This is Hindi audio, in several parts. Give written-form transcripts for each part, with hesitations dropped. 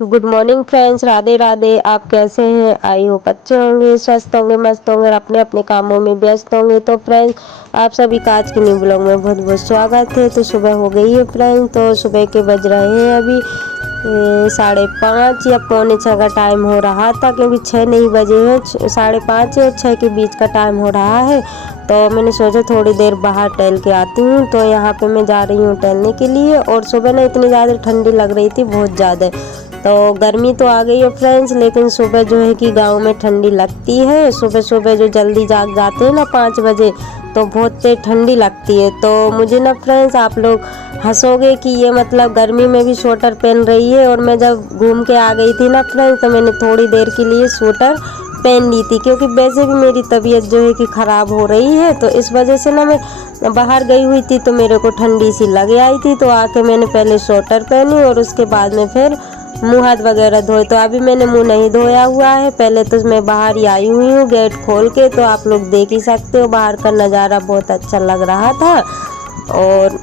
Good morning friends, Radhe Radhe. आप कैसे हैं? आई होप अच्छे होंगे, स्वस्थ होंगे, मस्त होंगे और अपने अपने कामों में व्यस्त होंगे। तो फ्रेंड्स, आप सभी का आज के न्यू ब्लॉग में बहुत बहुत स्वागत है। तो सुबह हो गई है फ्रेंड्स, तो सुबह के बज रहे हैं अभी 5:30 या पौने 6 का टाइम हो रहा था, क्योंकि 6 नहीं बजे हैं, 5:30 और 6 के बीच का टाइम हो रहा है। तो मैंने सोचा थोड़ी देर बाहर टहल के आती हूँ। तो यहाँ पे मैं जा रही हूँ टहलने के लिए। और सुबह ना इतनी ज़्यादा ठंडी लग रही थी, बहुत ज़्यादा। तो गर्मी तो आ गई है फ्रेंड्स, लेकिन सुबह जो है कि गांव में ठंडी लगती है। सुबह सुबह जो जल्दी जाग जाते हैं ना 5 बजे, तो बहुत तेज ठंडी लगती है। तो मुझे ना फ्रेंड्स, आप लोग हंसोगे कि ये मतलब गर्मी में भी स्वेटर पहन रही है। और मैं जब घूम के आ गई थी ना फ्रेंड्स, तो मैंने थोड़ी देर के लिए स्वेटर पहन ली थी, क्योंकि वैसे भी मेरी तबीयत जो है कि ख़राब हो रही है। तो इस वजह से ना मैं बाहर गई हुई थी, तो मेरे को ठंडी सी लग आई थी। तो आके मैंने पहले स्वेटर पहनी और उसके बाद में फिर मुँह हाथ वगैरह धोए। तो अभी मैंने मुँह नहीं धोया हुआ है, पहले तो मैं बाहर ही आई हुई हूँ गेट खोल के। तो आप लोग देख ही सकते हो, बाहर का नज़ारा बहुत अच्छा लग रहा था। और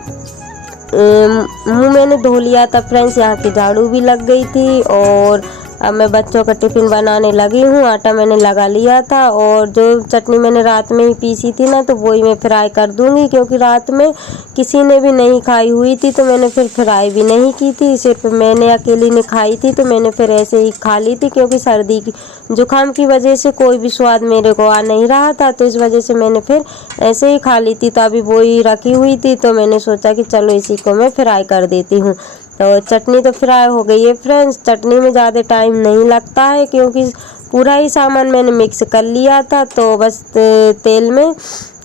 मुँह मैंने धो लिया था फ्रेंड्स, यहाँ की झाड़ू भी लग गई थी। और अब मैं बच्चों का टिफ़िन बनाने लगी हूँ। आटा मैंने लगा लिया था, और जो चटनी मैंने रात में ही पीसी थी ना, तो वही मैं फ्राई कर दूँगी, क्योंकि रात में किसी ने भी नहीं खाई हुई थी। तो मैंने फिर फ्राई भी नहीं की थी, सिर्फ मैंने अकेली ने खाई थी। तो मैंने फिर ऐसे ही खा ली थी, क्योंकि सर्दी की जुकाम की वजह से कोई भी स्वाद मेरे को आ नहीं रहा था। तो इस वजह से मैंने फिर ऐसे ही खा ली थी। तो अभी वही रखी हुई थी, तो मैंने सोचा कि चलो इसी को मैं फ्राई कर देती हूँ। तो चटनी तो फ्राई हो गई है फ्रेंड्स। चटनी में ज़्यादा टाइम नहीं लगता है, क्योंकि पूरा ही सामान मैंने मिक्स कर लिया था। तो बस तेल में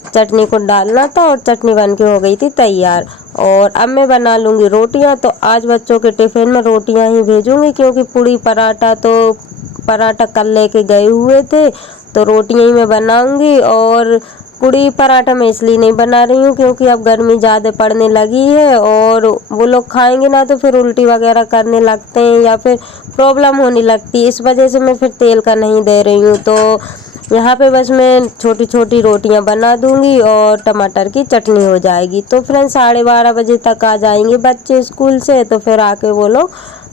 चटनी को डालना था और चटनी बन के हो गई थी तैयार। और अब मैं बना लूँगी रोटियां। तो आज बच्चों के टिफ़िन में रोटियां ही भेजूँगी, क्योंकि पूड़ी पराठा तो पराठा कल लेके गए हुए थे। तो रोटियां ही मैं बनाऊँगी। और पूड़ी पराठा मैं इसलिए नहीं बना रही हूँ, क्योंकि अब गर्मी ज़्यादा पड़ने लगी है, और वो लोग खाएंगे ना तो फिर उल्टी वगैरह करने लगते हैं या फिर प्रॉब्लम होने लगती है। इस वजह से मैं फिर तेल का नहीं दे रही हूँ। तो यहाँ पे बस मैं छोटी छोटी रोटियाँ बना दूँगी और टमाटर की चटनी हो जाएगी। तो फ्रेंड्स 12:30 बजे तक आ जाएंगे बच्चे स्कूल से, तो फिर आके वो लोग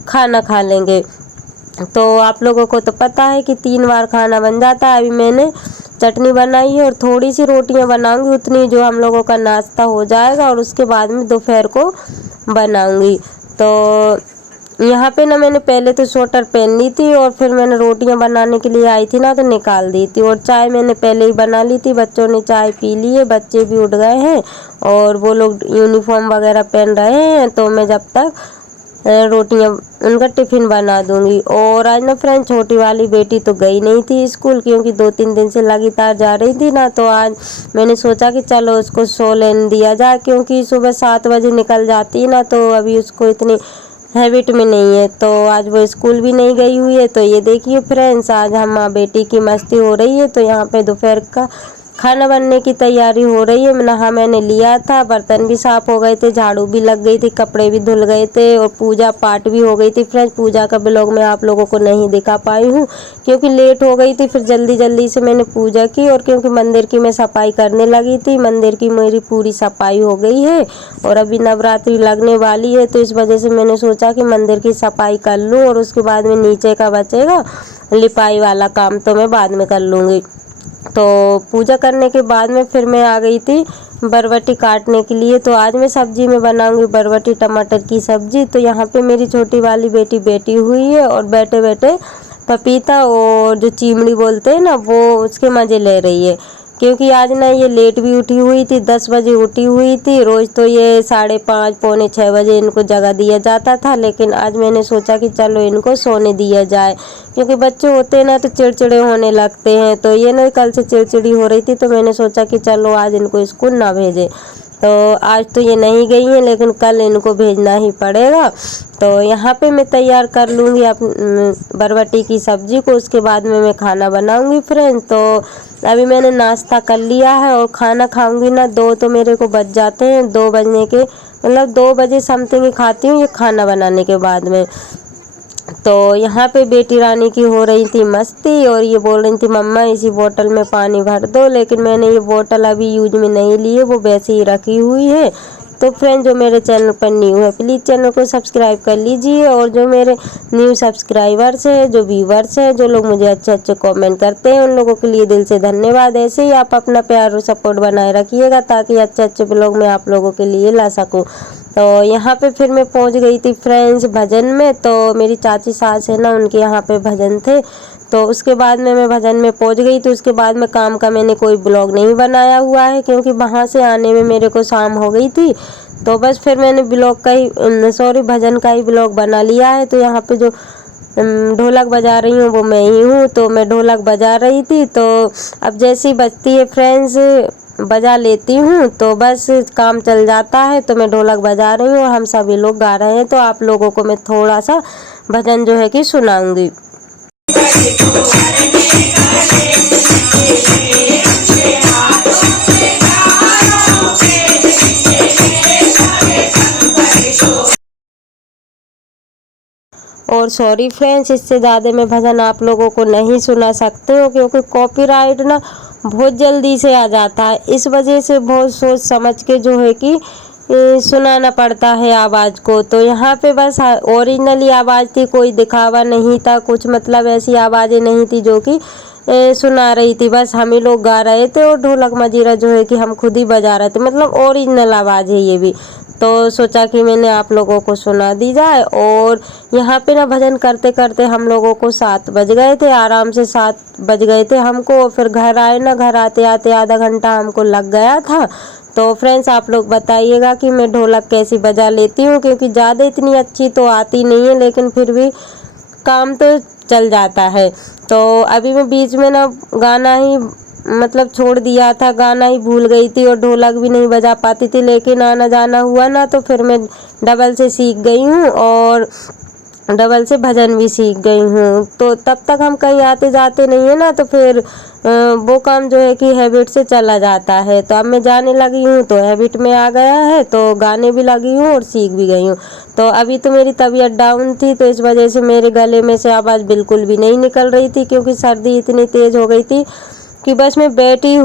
खाना खा लेंगे। तो आप लोगों को तो पता है कि 3 बार खाना बन जाता है। अभी मैंने चटनी बनाई है और थोड़ी सी रोटियां बनाऊंगी, उतनी जो हम लोगों का नाश्ता हो जाएगा, और उसके बाद में दोपहर को बनाऊंगी। तो यहाँ पे ना मैंने पहले तो स्वेटर पहन ली थी, और फिर मैंने रोटियां बनाने के लिए आई थी ना, तो निकाल दी थी। और चाय मैंने पहले ही बना ली थी, बच्चों ने चाय पी ली है, बच्चे भी उठ गए हैं और वो लोग यूनिफॉर्म वगैरह पहन रहे हैं। तो मैं जब तक रोटियां उनका टिफ़िन बना दूंगी। और आज ना फ्रेंड छोटी वाली बेटी तो गई नहीं थी स्कूल, क्योंकि 2-3 दिन से लगातार जा रही थी ना। तो आज मैंने सोचा कि चलो उसको सो लेने दिया जाए, क्योंकि सुबह 7 बजे निकल जाती है ना, तो अभी उसको इतनी हैबिट में नहीं है। तो आज वो स्कूल भी नहीं गई हुई है। तो ये देखिए फ्रेंड्स, आज हम माँ बेटी की मस्ती हो रही है। तो यहाँ पे दोपहर का खाना बनने की तैयारी हो रही है। नहा मैंने लिया था, बर्तन भी साफ हो गए थे, झाड़ू भी लग गई थी, कपड़े भी धुल गए थे, और पूजा पाठ भी हो गई थी। फ्रेंड्स पूजा का ब्लॉग मैं आप लोगों को नहीं दिखा पाई हूँ, क्योंकि लेट हो गई थी। फिर जल्दी जल्दी से मैंने पूजा की, और क्योंकि मंदिर की मैं सफाई करने लगी थी, मंदिर की मेरी पूरी सफाई हो गई है। और अभी नवरात्रि लगने वाली है, तो इस वजह से मैंने सोचा कि मंदिर की सफाई कर लूँ, और उसके बाद में नीचे का बचेगा लिपाई वाला काम, तो मैं बाद में कर लूँगी। तो पूजा करने के बाद में फिर मैं आ गई थी बरबटी काटने के लिए। तो आज मैं सब्जी में बनाऊंगी बरबटी टमाटर की सब्जी। तो यहाँ पे मेरी छोटी वाली बेटी बैठी हुई है, और बैठे बैठे पपीता और जो चिमड़ी बोलते हैं ना, वो उसके मज़े ले रही है। क्योंकि आज ना ये लेट भी उठी हुई थी, 10 बजे उठी हुई थी। रोज़ तो ये 5:30 पौने 6 बजे इनको जगा दिया जाता था, लेकिन आज मैंने सोचा कि चलो इनको सोने दिया जाए, क्योंकि बच्चे होते हैं ना तो चिड़चिड़े होने लगते हैं। तो ये ना कल से चिड़चिड़ी हो रही थी, तो मैंने सोचा कि चलो आज इनको स्कूल ना भेजें। तो आज तो ये नहीं गई हैं, लेकिन कल इनको भेजना ही पड़ेगा। तो यहाँ पे मैं तैयार कर लूँगी बरबटी की सब्ज़ी को, उसके बाद में मैं खाना बनाऊँगी फ्रेंड्स। तो अभी मैंने नाश्ता कर लिया है, और खाना खाऊँगी ना 2 तो मेरे को बज जाते हैं। 2 बजने के मतलब 2 बजे समथिंग ही खाती हूँ ये खाना बनाने के बाद में। तो यहाँ पे बेटी रानी की हो रही थी मस्ती, और ये बोल रही थी मम्मा इसी बोतल में पानी भर दो, लेकिन मैंने ये बोतल अभी यूज में नहीं ली है, वो वैसे ही रखी हुई है। तो फ्रेंड जो मेरे चैनल पर न्यू है प्लीज़ चैनल को सब्सक्राइब कर लीजिए, और जो मेरे न्यू सब्सक्राइबर्स हैं, जो व्यूवर्स हैं, जो लोग मुझे अच्छे अच्छे कमेंट करते हैं, उन लोगों के लिए दिल से धन्यवाद। ऐसे ही आप अपना प्यार और सपोर्ट बनाए रखिएगा ताकि अच्छे अच्छे ब्लॉग मैं आप लोगों के लिए ला सकूँ। तो यहाँ पे फिर मैं पहुँच गई थी फ्रेंड्स भजन में। तो मेरी चाची सास है ना, उनके यहाँ पे भजन थे। तो उसके बाद में मैं भजन में पहुंच गई। तो उसके बाद में काम का मैंने कोई ब्लॉग नहीं बनाया हुआ है, क्योंकि वहाँ से आने में मेरे को शाम हो गई थी। तो बस फिर मैंने ब्लॉग का ही सॉरी भजन का ही ब्लॉग बना लिया है। तो यहाँ पे जो ढोलक बजा रही हूँ वो मैं ही हूँ। तो मैं ढोलक बजा रही थी, तो अब जैसी बजती है फ्रेंड्स बजा लेती हूँ, तो बस काम चल जाता है। तो मैं ढोलक बजा रही हूँ और हम सभी लोग गा रहे हैं। तो आप लोगों को मैं थोड़ा सा भजन जो है कि सुनाऊंगी। और सॉरी फ्रेंड्स, इससे ज़्यादा मैं भजन आप लोगों को नहीं सुना सकते हो, क्योंकि कॉपीराइट ना बहुत जल्दी से आ जाता है। इस वजह से बहुत सोच समझ के जो है कि सुनाना पड़ता है आवाज़ को। तो यहाँ पे बस ओरिजिनली आवाज़ थी, कोई दिखावा नहीं था, कुछ मतलब ऐसी आवाज़ें नहीं थी जो कि सुना रही थी। बस हम ही लोग गा रहे थे और ढोलक मजीरा जो है कि हम खुद ही बजा रहे थे, मतलब ओरिजिनल आवाज़ है ये भी। तो सोचा कि मैंने आप लोगों को सुना दी जाए। और यहाँ पे ना भजन करते करते हम लोगों को 7 बज गए थे, आराम से 7 बज गए थे हमको। फिर घर आए ना, घर आते आते आधा घंटा हमको लग गया था। तो फ्रेंड्स आप लोग बताइएगा कि मैं ढोलक कैसी बजा लेती हूँ, क्योंकि ज़्यादा इतनी अच्छी तो आती नहीं है, लेकिन फिर भी काम तो चल जाता है। तो अभी मैं बीच में ना गाना ही मतलब छोड़ दिया था, गाना ही भूल गई थी और ढोलक भी नहीं बजा पाती थी। लेकिन आना जाना हुआ ना, तो फिर मैं डबल से सीख गई हूँ और डबल से भजन भी सीख गई हूँ। तो तब तक हम कहीं आते जाते नहीं है ना, तो फिर वो काम जो है कि हैबिट से चला जाता है। तो अब मैं जाने लगी हूँ तो हैबिट में आ गया है, तो गाने भी लगी हूँ और सीख भी गई हूँ। तो अभी तो मेरी तबीयत डाउन थी, तो इस वजह से मेरे गले में से आवाज़ बिल्कुल भी नहीं निकल रही थी, क्योंकि सर्दी इतनी तेज़ हो गई थी कि बस मैं बैठी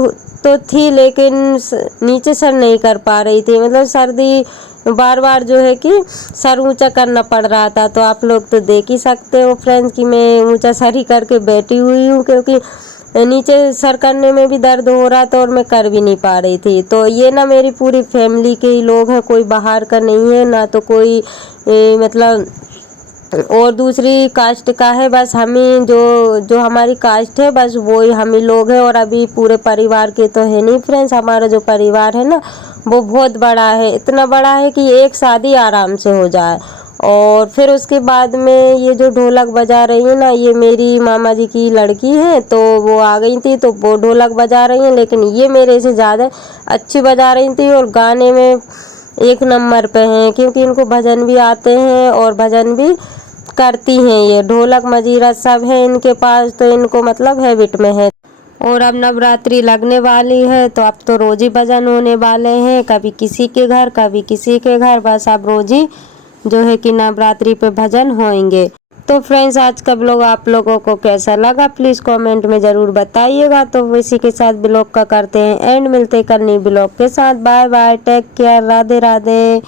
तो थी, लेकिन नीचे सर नहीं कर पा रही थी। मतलब सर्दी बार बार जो है कि सर ऊंचा करना पड़ रहा था। तो आप लोग तो देख ही सकते हो फ्रेंड्स कि मैं ऊंचा सर ही करके बैठी हुई हूँ, क्योंकि नीचे सर करने में भी दर्द हो रहा था और मैं कर भी नहीं पा रही थी। तो ये ना मेरी पूरी फैमिली के ही लोग हैं, कोई बाहर का नहीं है ना, तो कोई मतलब और दूसरी कास्ट का है। बस हम ही जो हमारी कास्ट है बस वो ही हम ही लोग हैं। और अभी पूरे परिवार के तो है नहीं फ्रेंड्स, हमारा जो परिवार है ना वो बहुत बड़ा है, इतना बड़ा है कि एक शादी आराम से हो जाए। और फिर उसके बाद में ये जो ढोलक बजा रही है ना, ये मेरी मामा जी की लड़की है। तो वो आ गई थी तो वो ढोलक बजा रही हैं, लेकिन ये मेरे से ज़्यादा अच्छी बजा रही थी और गाने में एक नंबर पे हैं, क्योंकि इनको भजन भी आते हैं और भजन भी करती हैं। ये ढोलक मजीरा सब है इनके पास, तो इनको मतलब हैबिट में है। और अब नवरात्रि लगने वाली है, तो अब तो रोज ही भजन होने वाले हैं, कभी किसी के घर कभी किसी के घर, बस अब रोज ही जो है कि नवरात्रि पे भजन होंगे। तो फ्रेंड्स आज का ब्लॉग आप लोगों को कैसा लगा प्लीज़ कमेंट में ज़रूर बताइएगा। तो इसी के साथ ब्लॉग का करते हैं एंड, मिलते हैं कल नई ब्लॉग के साथ। Bye bye, take care, Radhe Radhe.